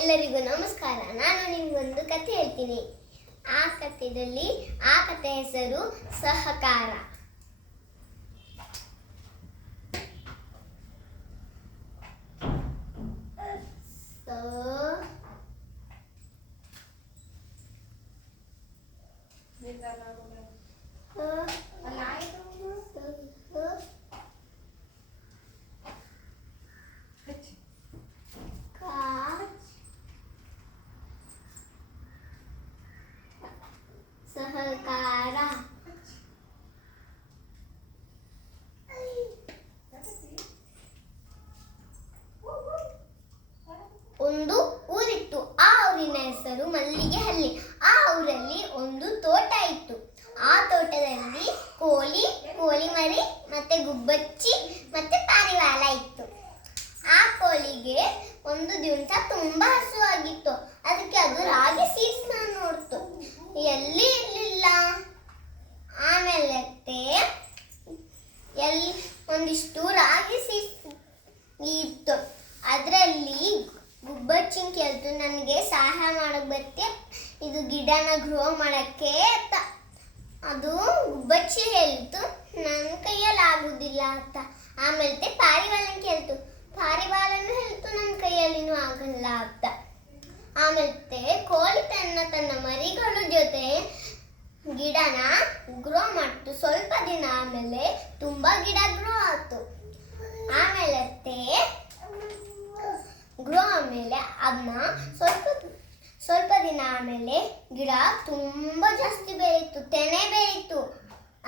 ಎಲ್ಲರಿಗೂ ನಮಸ್ಕಾರ. ನಾನು ನಿಮಗೊಂದು ಕಥೆ ಹೇಳ್ತೀನಿ. ಆ ಕಥೆ ಹೆಸರು ಸಹಕಾರ. ಸಹಕಾರ ಒಂದು ಊರಿತ್ತು. ಆ ಊರಿನ ಹೆಸರು ಮಲ್ಲಿಗೆಹಳ್ಳಿ. ಆ ಊರಲ್ಲಿ ಒಂದು ತೋಟ ಇತ್ತು. ಆ ತೋಟದಲ್ಲಿ ಕೋಳಿ ಮರಿ ಮತ್ತೆ ಗುಬ್ಬಚ್ಚಿ ಮತ್ತೆ ಪಾರಿವಾಳ ಇತ್ತು. ಆ ಕೋಳಿಗೆ ಒಂದು ದಿವಸ ತುಂಬಾ ಹಸುವಾಗಿತ್ತು. ಅದಕ್ಕೆ ಅದು ರಾಗಿ ಸೀಡ್ಸ್ ನೋಡ್ತು, ಎಲ್ಲಿ ಇರಲಿಲ್ಲ. ಆಮೇಲೆ ಒಂದಿಷ್ಟು ರಾಗಿ ಸೀಡ್ಸ್ ಇತ್ತು. ಅದರಲ್ಲಿ ಗುಬ್ಬಚ್ಚಿ ಕೇಳ್ತು, ನನಗೆ ಸಹಾಯ ಮಾಡಕ್ ಬರ್ತೀಯ ಇದು ಗಿಡನ ಗ್ರೋ ಮಾಡಕ್ಕೆ ಅಂತ. ಅದು ಗುಬ್ಬಚ್ಚಿ ಹೇಳ್ತು, ನನ್ನ ಕೈಯಲ್ಲಿ ಆಗುದಿಲ್ಲ ಅಂತ. ಆಮೇಲೆ ಪಾರಿವಾಳನ ಕೇಳ್ತು, ಪಾರಿವಾಳನು ಹೇಳ್ತು, ನನ್ನ ಕೈಯಲ್ಲಿನೂ ಆಗಲ್ಲ ಅಂತ. ಆಮೇಲೆ ಕೋಳಿ ತನ್ನ ಮರಿಗಳ ಜೊತೆ ಗಿಡನ ಗ್ರೋ ಮಾಡ್ತು. ಸ್ವಲ್ಪ ದಿನ ಆಮೇಲೆ ತುಂಬಾ ಗಿಡ ಗ್ರೋ ಆಯ್ತು. ಆಮೇಲೆ ಗ್ರೋ ಆಮೇಲೆ ಅದನ್ನ ಸ್ವಲ್ಪ ದಿನ ಆಮೇಲೆ ಗಿಡ ತುಂಬಾ ಜಾಸ್ತಿ ಬೆಳೀತು, ತೆನೆ ಬೆಳೀತು.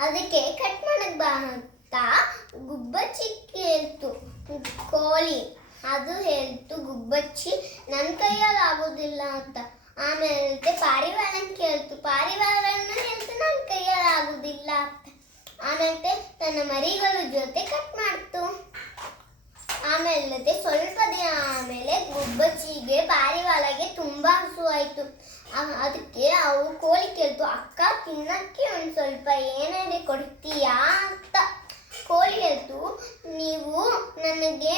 ಅದಕ್ಕೆ ಕಟ್ ಮಾಡಕ್ ಬಾ ಅಂತ ಗುಬ್ಬಚ್ಚಿ ಕೇಳ್ತು. ಕೋಳಿ ಅದು ಹೇಳ್ತು, ಗುಬ್ಬಚ್ಚಿ ನನ್ನ ಕೈಯಲ್ಲಿ ಆಗೋದಿಲ್ಲ ಅಂತ. ಆಮೇಲೆ ಪಾರಿವಾಳನ ಕೇಳ್ತು, ಪಾರಿವಾಳನ್ನು ಹೇಳ್ತು, ನನ್ನ ಕೈಯಲ್ಲಿ ಆಗೋದಿಲ್ಲ ಅಂತ. ಆಮೇಲೆ ತನ್ನ ಮರಿಗಳ ಜೊತೆ ಕಟ್ ಮಾಡ್ತು. ಆಮೇಲೆ ಸ್ವಲ್ಪ ದಿನ ಆಮೇಲೆ ಗುಬ್ಬಚ್ಚಿಗೆ ಪಾರಿವಾಳಗೆ ತುಂಬಾ ಹಸುವಾಯಿತು. ಅದಕ್ಕೆ ಅವು ಕೋಳಿ ಕೇಳ್ತು, ಅಕ್ಕ ತಿನ್ನಕ್ಕೆ ಒಂದು ಸ್ವಲ್ಪ ಏನಾದ್ರು ಕೊಡ್ತೀಯಾ ಅಂತ. ಕೋಳಿ ಹೇಳ್ತು, ನೀವು ನನಗೆ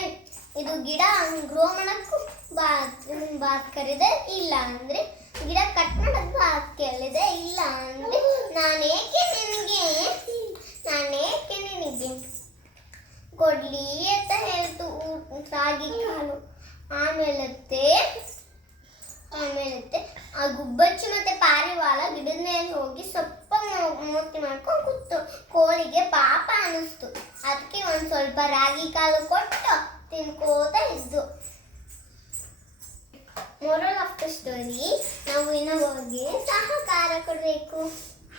ಇದು ಗಿಡ ಗ್ರೋ ಮಾಡಕ್ಕೂ ಬಾತ್ ಕರೆದೆ, ಇಲ್ಲ ಅಂದ್ರೆ ಗಿಡ ಕಟ್ ಮಾಡಕ್ ಬಾತ್ ಕೇಳಿದೆ, ಇಲ್ಲ ಅಂದ್ರೆ ನಾನೇಕೆ ನಿನಗೆ ಕೊಡ್ಲಿ ಅಂತ ಹೇಳ್ತು ರಾಗಿ ಕಾಳು. ಆಮೇಲೆ ಆ ಗುಬ್ಬಚ್ಚಿ ಮತ್ತೆ ಪಾರಿವಾಳ ಗಿಡದ ಮೇಲೆ ಹೋಗಿ ಸ್ವಲ್ಪ ಮೂರ್ತಿ ಮಾಡ್ಕೊಂಡು ಕೂತು. ಕೋಳಿಗೆ ಪಾಪ ಅನಿಸ್ತು. ಅದಕ್ಕೆ ಒಂದ್ ಸ್ವಲ್ಪ ರಾಗಿ ಕಾಳು ಕೊಟ್ಟು ತಿನ್ಕೋತಾ ಇದ್ದು. ಮೊರಲ್ ಆಫ್ ದ ಸ್ಟೋರಿ, ನಾವು ಇನ್ನೊಬ್ಬರಿಗೆ ಸಹಕಾರ ಕೊಡಬೇಕು.